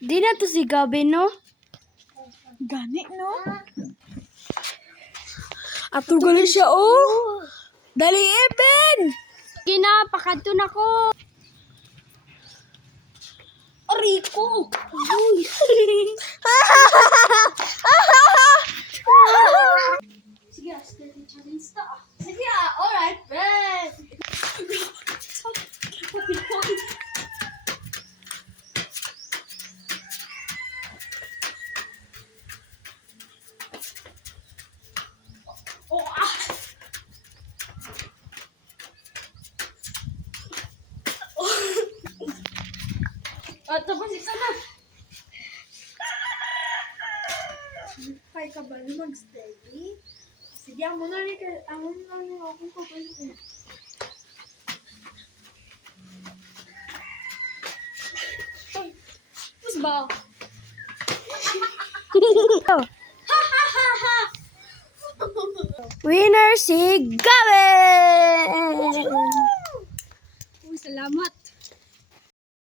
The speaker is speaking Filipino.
Di na to si Gabi, no? Gani, no? Ato gali siya, oh! Dali, Eben! Kina, pakadto na ko! Rico! Uy! Sige, steady challenge ta. Sige, alright, friend! Oh, ah! Tapos isa na. Kay ka ba na mag-steady? Sige, amo na rin akong kapalito. Tapos ba? Winner si Gabi!